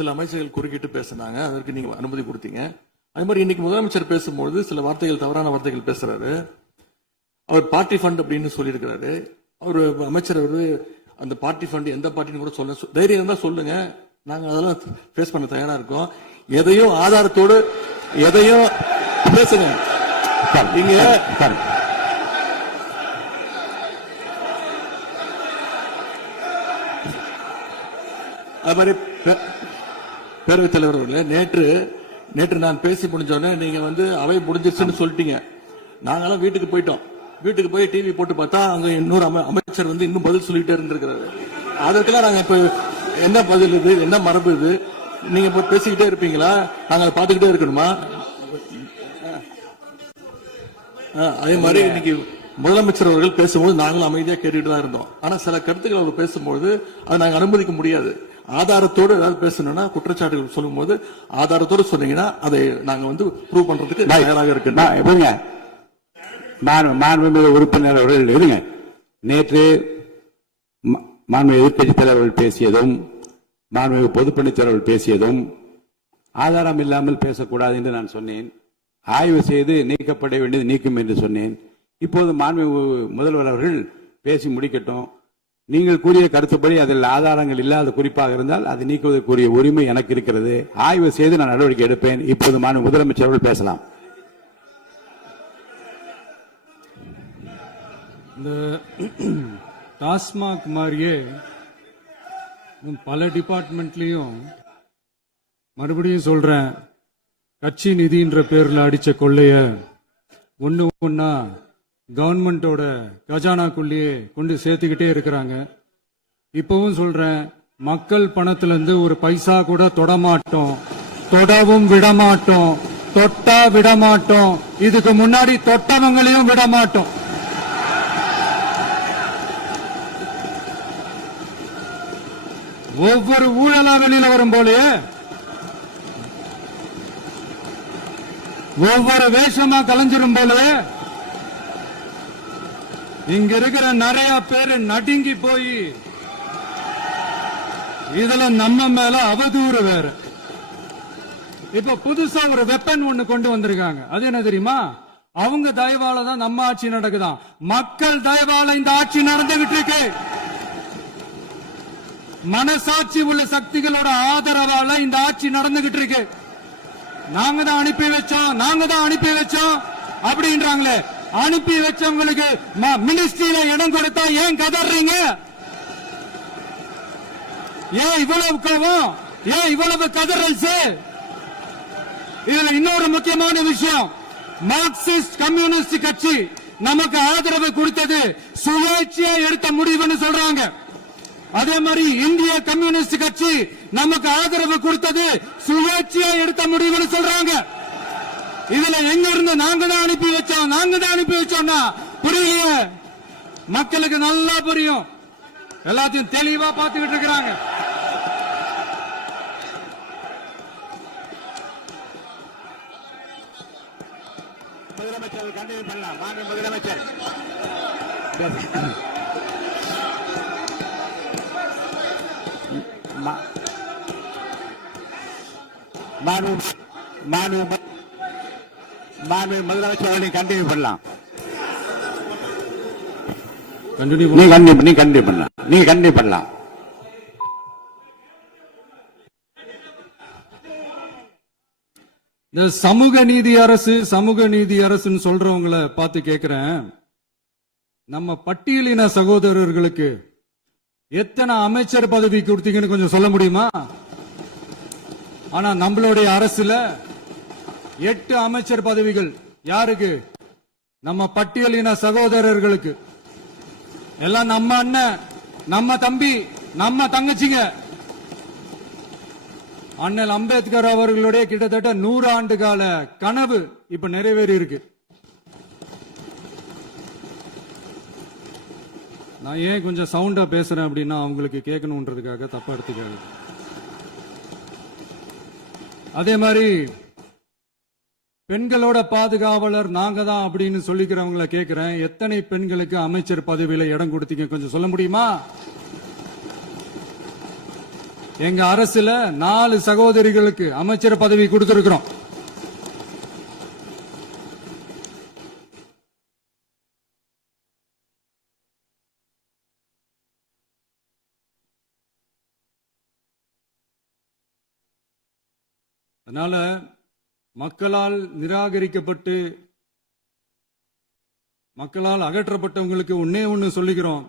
சில அமைச்சர்கள் குறுக்கிட்டு பேசினாங்க, அதற்கு நீங்க அனுமதி கொடுத்தீங்க. அதே மாதிரி இன்னைக்கு முதலமைச்சர் பேசும்பொழுது சில வார்த்தைகள், தவறான வார்த்தைகள் பேசுறாரு. அவர் பார்ட்டி ஃபண்ட் அப்படின்னு சொல்லியிருக்கிறாரு. அவர் அமைச்சர் அந்த பார்ட்டி ஃபண்ட் எந்த பார்ட்டின்னு கூட சொல்ல தைரியம் இருந்தா சொல்லுங்க, நாங்க அதெல்லாம் ஃபேஸ் பண்ண தயாரா இருக்கோம். எதையும் ஆதாரத்தோடு எதையும் பேசுங்க. நீங்க அது மாதிரி பேரவைத் தலைவர் அவர்களே, நேற்று நான் பேசி முடிஞ்சோடனே நீங்க அவை முடிஞ்சிருச்சுன்னு சொல்லிட்டீங்க. நாங்கெல்லாம் வீட்டுக்கு போயிட்டோம். வீட்டுக்கு போய் டிவி போட்டு பார்த்தா அங்க இன்னொரு அமைச்சர் இன்னும் பதில் சொல்லிட்டே இருந்திருக்கிறாரு. அதற்கெல்லாம் நாங்க இப்ப என்ன பதில் இது, என்ன மரபு இது? நீங்க இப்ப பேசிக்கிட்டே இருப்பீங்களா? நாங்க அதை பார்த்துக்கிட்டே இருக்கணுமா? அதே மாதிரி இன்னைக்கு முதலமைச்சர் அவர்கள் பேசும்போது நாங்களும் அமைதியா கேட்டுட்டு தான் இருந்தோம். ஆனா சில கருத்துக்கள் அவர் பேசும்போது அதை நாங்க அனுமதிக்க முடியாது. ஆதாரத்தோடு ஏதாவது பேசணும்னா, குற்றச்சாட்டுகள் சொல்லும் போது ஆதாரத்தோடு சொன்னீங்கன்னா அதை நாங்க ப்ரூவ் பண்றதுக்கு தயாராக இருக்கு. மாண்புமிகு உறுப்பினர் அவர்கள் இருங்க. நேற்று மாண்புமிகு எதிர்க்கட்சி தலைவர்கள் பேசியதும் மாண்புமிகு பொதுப்பணித்தலைவர்கள் பேசியதும் ஆதாரம் இல்லாமல் பேசக்கூடாது என்று நான் சொன்னேன். ஆய்வு செய்து நீக்கப்பட வேண்டியது நீக்கும் என்று சொன்னேன். இப்போது மாண்புமிகு முதல்வர் அவர்கள் பேசி முடிக்கட்டும். நீங்கள் கூறிய கருத்துப்படி அதில் ஆதாரங்கள் இல்லாத குறிப்பாக இருந்தால் அதை நீக்குவதற்குரிய உரிமை எனக்கு இருக்கிறது. ஆய்வு செய்து நான் நடவடிக்கை எடுப்பேன். இப்போது மாண்புமிகு முதலமைச்சர் அவர்கள் பேசலாம். இந்த டாஸ்மாக் மாதிரியே பல டிபார்ட்மெண்ட்லயும் மறுபடியும் சொல்றேன், கட்சி நிதின்ற பேர்ல அடிச்ச கொள்ளைய ஒன்னா கவர்மெண்டோட கஜானாக்குள்ளேயே கொண்டு சேர்த்துக்கிட்டே இருக்கிறாங்க. இப்பவும் சொல்றேன், மக்கள் பணத்துல இருந்து ஒரு பைசா கூட தொடமாட்டோம், தொடவும் விடமாட்டோம், தொட்டா விடமாட்டோம். இதுக்கு முன்னாடி தொட்டவங்களையும் விடமாட்டோம். ஒவ்வொரு ஊழலா வெளியில வரும் போலயே ஒவ்வொரு வேஷமா கலைஞ்சிரும் போலயே இங்க இருக்கிற நிறைய பேரு நடுங்கி போய் இதுல நம்ம மேல அவதூறு வேற. இப்ப புதுசா ஒரு வெப்பன் ஒண்ணு கொண்டு வந்திருக்காங்க. அது என்ன தெரியுமா? அவங்க தயவால தான் நம்ம ஆட்சி நடக்குதான். மக்கள் தயவால இந்த ஆட்சி நடந்துகிட்டு இருக்கு. மனசாட்சி உள்ள சக்திகளோட ஆதரவால இந்த ஆட்சி நடந்துகிட்டு இருக்கு. நாங்க தான் அனுப்பி வச்சோம் அப்படின்றாங்களே. அனுப்பி வச்சவங்களுக்கு மினிஸ்ட்ரியில இடம் கொடுத்தா ஏன் கதறீங்க? ஏன் இவ்வளவு கோவம்? ஏன் இவ்வளவு கதறல்? இதுல இன்னொரு முக்கியமான விஷயம், மார்க்சிஸ்ட் கம்யூனிஸ்ட் கட்சி நமக்கு ஆதரவு கொடுத்தது சுயேட்சையா எடுத்த முடிவுன்னு சொல்றாங்க. அதே மாதிரி இந்திய கம்யூனிஸ்ட் கட்சி நமக்கு ஆதரவு கொடுத்தது சுயேட்சையா எடுத்த முடிவுன்னு சொல்றாங்க. இதுல எங்க இருந்து நாங்க தான் அனுப்பி வச்சோம்னா புரியல. மக்களுக்கு நல்லா புரியும். எல்லாத்தையும் தெளிவா பார்த்துக்கிட்டு இருக்கிறாங்க. முதலமைச்சர் கண்டினியூ பண்ணலாம். மாண்பு முதலமைச்சர் முதலமைச்சர் கண்டினியூ பண்ணலாம். நீங்க கண்டினியூ பண்ணலாம். இந்த சமூக நீதி அரசுன்னு சொல்றவங்களை பார்த்து கேட்கிறேன், நம்ம பட்டியலின சகோதரர்களுக்கு எத்தனை அமைச்சர் பதவி கொடுத்தீங்கன்னு கொஞ்சம் சொல்ல முடியுமா? ஆனா நம்மளுடைய அரசுல 8 அமைச்சர் பதவிகள் யாருக்கு? நம்ம பட்டியலின சகோதரர்களுக்கு. எல்லாம் நம்ம அண்ணன், நம்ம தம்பி, நம்ம தங்கச்சிங்க. அண்ணல் அம்பேத்கர் அவர்களுடைய கிட்டத்தட்ட 100 ஆண்டு கால கனவு இப்ப நிறைவேறி இருக்கு. நான் ஏன் கொஞ்சம் சவுண்டா பேசுறேன் அப்படின்னா அவங்களுக்கு கேட்கணும்ன்றதுக்காக தப்பா எடுத்துக்காது. அதே மாதிரி பெண்களோட பாதுகாவலர் நாங்க தான் அப்படின்னு சொல்லிக்கிறவங்களை கேட்கிறேன், எத்தனை பெண்களுக்கு அமைச்சர் பதவியில இடம் கொடுத்தீங்க கொஞ்சம் சொல்ல முடியுமா? எங்க அரசுல 4 சகோதரிகளுக்கு அமைச்சர் பதவி கொடுத்திருக்கிறோம். அதனால மக்களால் நிராகரிக்கப்பட்டு மக்களால் அகற்றப்பட்டவங்களுக்கு ஒன்னே ஒன்னு சொல்லிக்கிறோம்,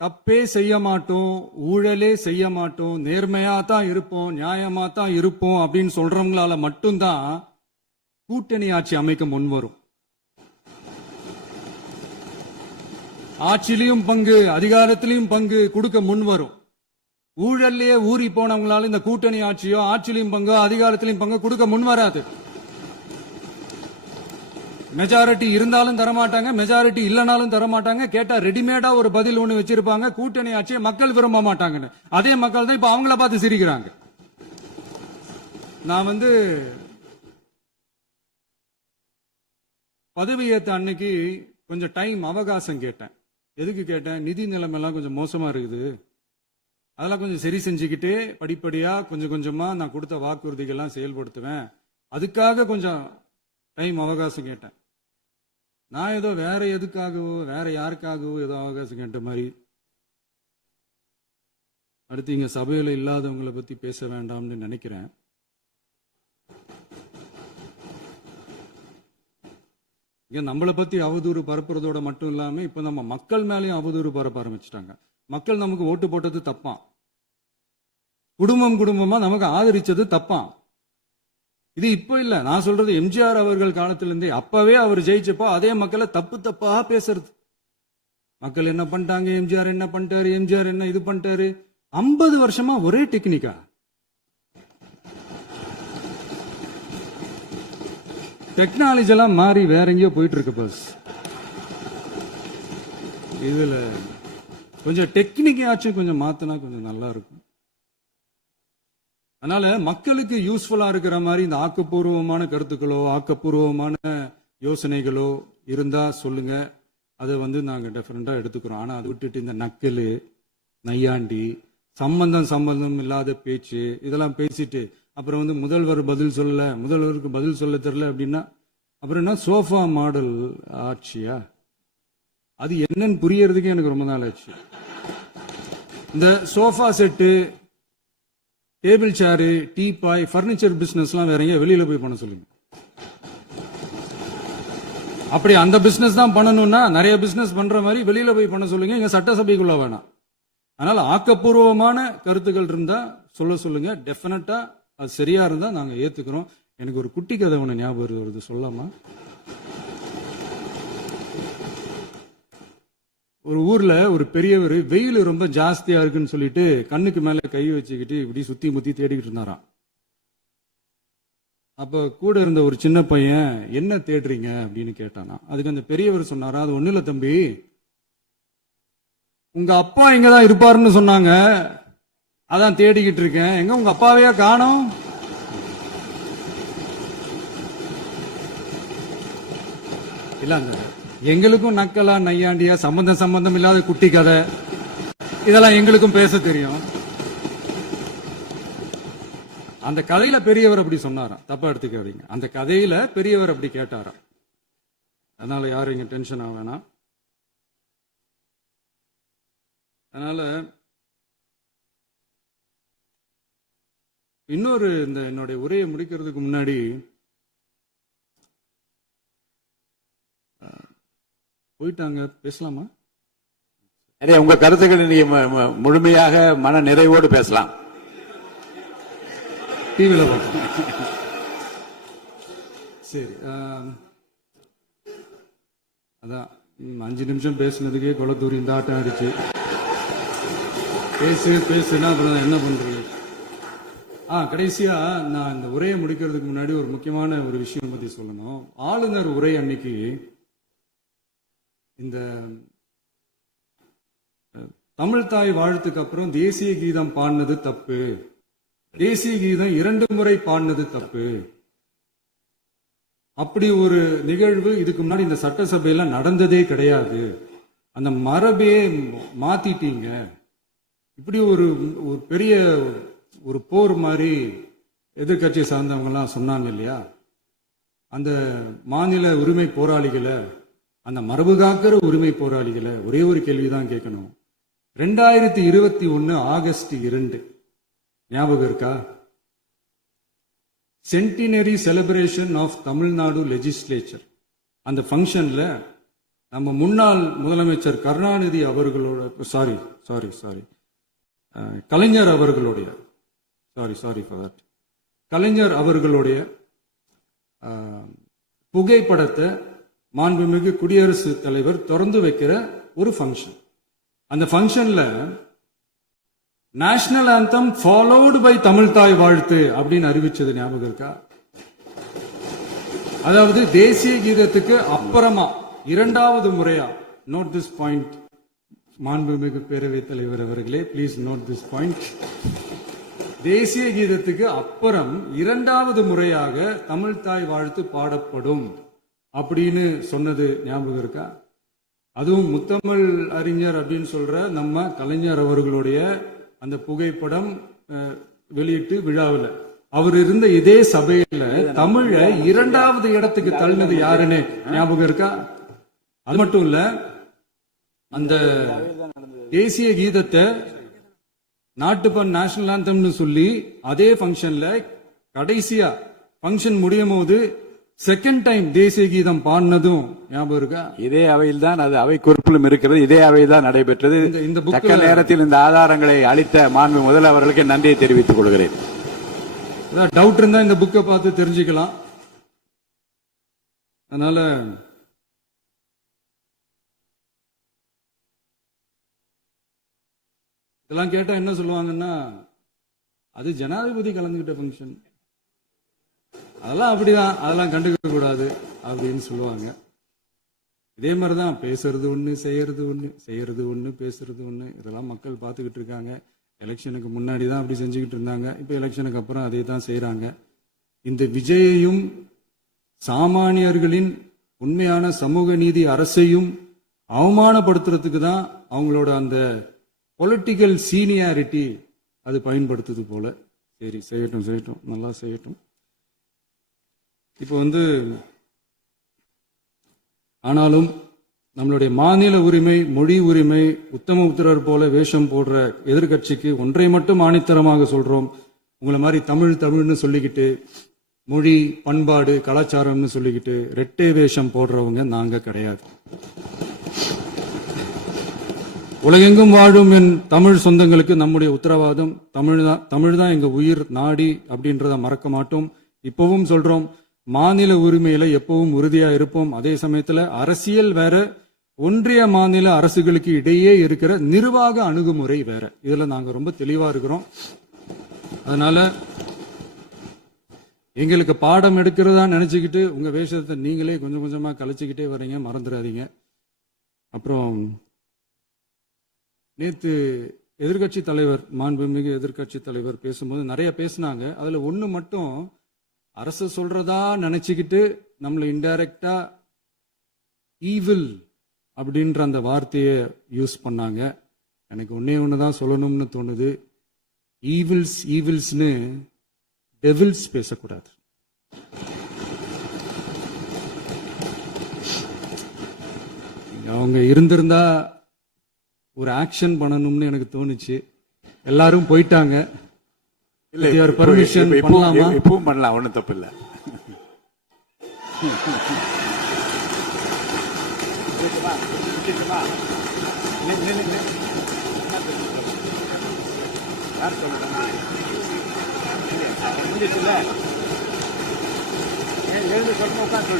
தப்பே செய்ய மாட்டோம், ஊழலே செய்ய மாட்டோம், நேர்மையா தான் இருப்போம், நியாயமா தான் இருப்போம் அப்படின்னு சொல்றவங்களால மட்டும்தான் கூட்டணி ஆட்சி அமைக்க முன்வரும். ஆட்சியிலையும் பங்கு, அதிகாரத்திலையும் பங்கு கொடுக்க முன்வரும். ஊழல்லையே ஊறி போனவங்களால இந்த கூட்டணி ஆட்சியோ ஆட்சியிலையும் பங்கோ அதிகாரத்திலையும் பங்கு கொடுக்க முன்வராது. மெஜாரிட்டி இருந்தாலும் தரமாட்டாங்க, மெஜாரிட்டி இல்லனாலும் தரமாட்டாங்க. கேட்டா ரெடிமேடா ஒரு பதில் ஒண்ணு வச்சிருப்பாங்க, கூட்டணி ஆட்சியை மக்கள் விரும்ப மாட்டாங்கன்னு. அதே மக்கள் தான் இப்ப அவங்கள பார்த்து சிரிக்கிறாங்க. நான் பதவியேற்ற அன்னைக்கு கொஞ்சம் டைம் அவகாசம் கேட்டேன். எதுக்கு கேட்டேன்? நிதி நிலைமை எல்லாம் கொஞ்சம் மோசமா இருக்குது, அதெல்லாம் கொஞ்சம் சரி செஞ்சுக்கிட்டே படிப்படியா கொஞ்சம் கொஞ்சமா நான் கொடுத்த வாக்குறுதிகள்லாம் செயல்படுத்துவேன், அதுக்காக கொஞ்சம் டைம் அவகாசம் கேட்டேன். நான் ஏதோ வேற எதுக்காகவோ வேற யாருக்காகவோ ஏதோ அவகாசம் கேட்ட மாதிரி. அடுத்து இங்க சபையில இல்லாதவங்களை பத்தி பேச வேண்டாம்னு நினைக்கிறேன். இங்க நம்மளை பத்தி அவதூறு பரப்புறதோட மட்டும் இல்லாம இப்ப நம்ம மக்கள் மேலேயும் அவதூறு பரப்ப ஆரம்பிச்சிட்டாங்க. மக்கள் நமக்கு ஓட்டு போட்டது தப்பான், குடும்பம் குடும்பமா நமக்கு ஆதரிச்சது தப்பான். இது இப்ப இல்ல, நான் சொல்றது எம்ஜிஆர் அவர்கள் காலத்திலிருந்தே. அப்பவே அவர் ஜெயிச்சப்போ அதே மக்களை தப்பு தப்பா பேசுறது. மக்கள் என்ன பண்ணிட்டாங்க, எம்ஜிஆர் என்ன பண்ணிட்டாரு, எம்ஜிஆர் என்ன இது பண்ணிட்டாரு. 50 வருஷமா ஒரே டெக்னிக்கா. டெக்னாலஜி எல்லாம் மாறி வேற எங்கேயோ போயிட்டு இருக்கு பஸ். இதுல கொஞ்சம் டெக்னிக்காச்சும் கொஞ்சம் மாத்தினா கொஞ்சம் நல்லா இருக்கும். அதனால மக்களுக்கு யூஸ்ஃபுல்லா இருக்கிற மாதிரி இந்த ஆக்கப்பூர்வமான கருத்துக்களோ ஆக்கப்பூர்வமான யோசனைகளோ இருந்தா சொல்லுங்க, அதை நாங்க டெஃபரெண்டா எடுத்துக்கிறோம். ஆனா அதை விட்டுட்டு இந்த நக்கலு நையாண்டி சம்பந்தம் இல்லாத பேச்சு இதெல்லாம் பேசிட்டு அப்புறம் முதல்வர் பதில் சொல்லல, முதல்வருக்கு பதில் சொல்ல தெரியல அப்படின்னா அப்புறம் என்ன சோஃபா மாடல் ஆட்சியா? அது என்னன்னு புரியறதுக்கு எனக்கு ரொம்ப நாள் ஆச்சு. இந்த சோஃபா செட்டு, டேபிள் சேரு, டீபாய், பர்னிச்சர் பிசினஸ் எல்லாம் வேற எங்க வெளியில போய் பண்ண சொல்லுங்க. அப்படி அந்த பிசினஸ் தான் பண்ணணும்னா நிறைய பிசினஸ் பண்ற மாதிரி வெளியில போய் பண்ண சொல்லுங்க, இங்க சட்டசபைக்குள்ள வேணாம். அதனால ஆக்கப்பூர்வமான கருத்துக்கள் இருந்தா சொல்லுங்க, டெஃபினட்டா அது சரியா இருந்தா நாங்க ஏத்துக்கிறோம். எனக்கு ஒரு குட்டி கதை ஒண்ணு ஞாபகம் வருது, சொல்லாமா? ஒரு ஊர்ல ஒரு பெரியவர் வெயில் ரொம்ப ஜாஸ்தியா இருக்குன்னு சொல்லிட்டு கண்ணுக்கு மேல கை வச்சுக்கிட்டு இப்படி சுத்தி முத்தி தேடிக்கிட்டு இருந்தாராம். அப்ப கூட இருந்த ஒரு சின்ன பையன் என்ன தேடுறீங்க அப்படின்னு கேட்டானா. அதுக்கு அந்த பெரியவர் சொன்னாரா, அது ஒண்ணு இல்ல தம்பி, உங்க அப்பா இங்கதான் இருப்பாருன்னு சொன்னாங்க, அதான் தேடிக்கிட்டு இருக்கேன். எங்க உங்க அப்பாவையா காணோம்? இல்ல, எங்களுக்கும் நக்கலா நையாண்டியா சம்பந்தம் இல்லாத குட்டி கதை இதெல்லாம் எங்களுக்கும் பேச தெரியும். அந்த கதையில பெரியவர் அப்படி சொன்னாராம், தப்பா எடுத்துக்காதீங்க. அந்த கதையில பெரியவர் அப்படி கேட்டாராம். அதனால யாரும் இங்க டென்ஷன் ஆக வேணாம். அதனால இன்னொரு இந்த என்னுடைய உரையை முடிக்கிறதுக்கு முன்னாடி போயிட்டாங்க, பேசலாமா? நிறைய உங்க கருத்துக்களை நீங்க முழுமையாக மன நிறைவோடு பேசலாம். டிவியில பார்க்கலாம். சரி, அதான் 5 நிமிஷம் பேசுனதுக்கே கொளத்தூரி இந்த ஆட்டம் ஆயிடுச்சு. பேசுனா அப்புறம் என்ன பண்றது? கடைசியா நான் இந்த உரையை முடிக்கிறதுக்கு முன்னாடி ஒரு முக்கியமான ஒரு விஷயம் பத்தி சொல்லணும். ஆளுநர் உரை அன்னைக்கு இந்த தமிழ் தாய் வாழ்த்துக்கு அப்புறம் தேசிய கீதம் பாடினது தப்பு, தேசிய கீதம் 2 முறை பாடினது தப்பு, அப்படி ஒரு நிகழ்வு இதுக்கு முன்னாடி இந்த சட்டசபையில நடந்ததே கிடையாது, அந்த மரபே மாத்திட்டீங்க, இப்படி ஒரு ஒரு பெரிய ஒரு போர் மாதிரி எதிர்க்கட்சியை சார்ந்தவங்க எல்லாம் சொன்னாங்க இல்லையா, அந்த மாநில உரிமை போராளிகளை, அந்த மரபு காக்கிற உரிமை போராளிகளை ஒரே ஒரு கேள்விதான் கேட்கணும். 2021 ஆகஸ்ட் 2 ஞாபகம் இருக்கா? Centenary celebration of Tamil Nadu legislature. அந்த ஃபங்க்ஷன்ல நம்ம முன்னாள் முதலமைச்சர் கருணாநிதி அவர்களோட கலைஞர் அவர்களுடைய கலைஞர் அவர்களுடைய புகைப்படத்தை மாண்புமிகு குடியரசுத் தலைவர் திறந்து வைக்கிற ஒரு ஃபங்க்ஷன். அந்த ஃபங்க்ஷன்ல national anthem followed by Tamil Thai Vazhthu அப்படின்னு அறிவிச்சது ஞாபகம் இருக்கா? அதாவது தேசிய கீதத்துக்கு அப்புறமா இரண்டாவது முறையா, நோட் திஸ் பாயிண்ட் மாண்புமிகு பேரவைத் தலைவர் அவர்களே, பிளீஸ் நோட் திஸ் பாயிண்ட். தேசிய கீதத்துக்கு அப்புறம் இரண்டாவது முறையாக தமிழ் தாய் வாழ்த்து பாடப்படும் அப்படின்னு சொன்னது ஞாபகம் இருக்கா? அதுவும் முத்தமிழ் அறிஞர் அப்படின்னு சொல்ற நம்ம கலைஞர் அவர்களுடைய அந்த புகைப்படம் வெளியிட்டு விழாவில் அவர் இருந்த இதே சபையில தமிழ இரண்டாவது இடத்துக்கு தள்ளினது யாருன்னு ஞாபகம் இருக்கா? அது மட்டும் இல்ல, அந்த தேசிய கீதத்தை நாட்டுப்பண் நேஷனல் ஆந்தம்னு சொல்லி அதே ஃபங்க்ஷன்ல கடைசியா ஃபங்க்ஷன் முடியும் போது செகண்ட் டைம் தேசிய கீதம் பாடினதும் ஞாபகம் இருக்கா? இதே அவையில் தான், அது அவை குறிப்பிலும் இருக்கிறது, இதே அவையில் தான் நடைபெற்றது. இந்த தக்க நேரத்தில் இந்த ஆதாரங்களை அளித்த மாண்பு முதல்வர்களுக்கு நன்றியை தெரிவித்துக் கொள்கிறேன். டவுட் இருந்தா இந்த புக்கை பார்த்து தெரிஞ்சுக்கலாம். அதனால இதெல்லாம் கேட்டா என்ன சொல்லுவாங்கன்னா, அது ஜனாதிபதி கலந்துகிட்ட ஃபங்க்ஷன், அதெல்லாம் அப்படிதான், அதெல்லாம் கண்டுக்க கூடாது அப்படின்னு சொல்லுவாங்க. இதே மாதிரிதான் பேசுறது ஒண்ணு, செய்யறது ஒண்ணு, செய்யறது ஒண்ணு, பேசுறது ஒண்ணு. இதெல்லாம் மக்கள் பார்த்துக்கிட்டு இருக்காங்க. எலெக்ஷனுக்கு முன்னாடி தான் அப்படி செஞ்சுக்கிட்டு இருந்தாங்க. இப்ப எலெக்ஷனுக்கு அப்புறம் அதே தான் செய்யறாங்க. இந்த விஜயையும் சாமானியர்களின் உண்மையான சமூக நீதி அரசையும் அவமானப்படுத்துறதுக்கு தான் அவங்களோட அந்த பொலிட்டிக்கல் சீனியாரிட்டி அது பயன்படுத்துது போல. சரி, செய்யட்டும் செய்யட்டும், நல்லா செய்யட்டும். இப்போ ஆனாலும் நம்மளுடைய மாநில உரிமை, மொழி உரிமை, உத்தம உத்தரர் போல வேஷம் போடுற எதிர்கட்சிக்கு ஒன்றை மட்டும் ஆணித்தரமாக சொல்றோம். உங்களை மாதிரி தமிழ்னு சொல்லிக்கிட்டு, மொழி, பண்பாடு, கலாச்சாரம்னு சொல்லிக்கிட்டு ரெட்டை வேஷம் போடுறவங்க நாங்க கிடையாது. உலகெங்கும் வாழும் என் தமிழ் சொந்தங்களுக்கு நம்முடைய உத்தரவாதம் தமிழ் தான் எங்க உயிர் நாடி அப்படின்றத மறக்க மாட்டோம். இப்பவும் சொல்றோம், மாநில உரிமையில எப்பவும் உறுதியா இருப்போம். அதே சமயத்துல அரசியல் வேற, ஒன்றிய மாநில அரசுகளுக்கு இடையே இருக்கிற நிர்வாக அணுகுமுறை வேற. இதுல நாங்க ரொம்ப தெளிவா இருக்கிறோம். அதனால எங்களுக்கு பாடம் எடுக்கிறதா நினைச்சுக்கிட்டு உங்க வேஷத்தை நீங்களே கொஞ்சம் கொஞ்சமா கலைச்சுக்கிட்டே வர்றீங்க, மறந்துடாதீங்க. அப்புறம் நேத்து எதிர்கட்சி தலைவர், மாண்புமிகு எதிர்கட்சி தலைவர் பேசும்போது நிறைய பேசினாங்க. அதுல ஒண்ணு மட்டும் அரசு சொல்றதா நினைச்சுக்கிட்டு நம்மளை இன்டைரக்டா ஈவில் அப்படின்ற அந்த வார்த்தையை யூஸ் பண்ணாங்க. எனக்கு ஒன்னே ஒண்ணுதான் சொல்லணும்னு தோணுது. ஈவில்ஸ்னு டெவில்ஸ் பேசக்கூடாது. அவங்க இருந்திருந்தா ஒரு ஆக்ஷன் பண்ணணும்னு எனக்கு தோணுச்சு. எல்லாரும் போயிட்டாங்க. பர்மிஷன் பண்ணலாமா? இப்பவும் பண்ணலாம், ஒன்றும் தப்பு இல்லை. உட்காந்து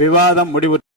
விவாதம் முடிவு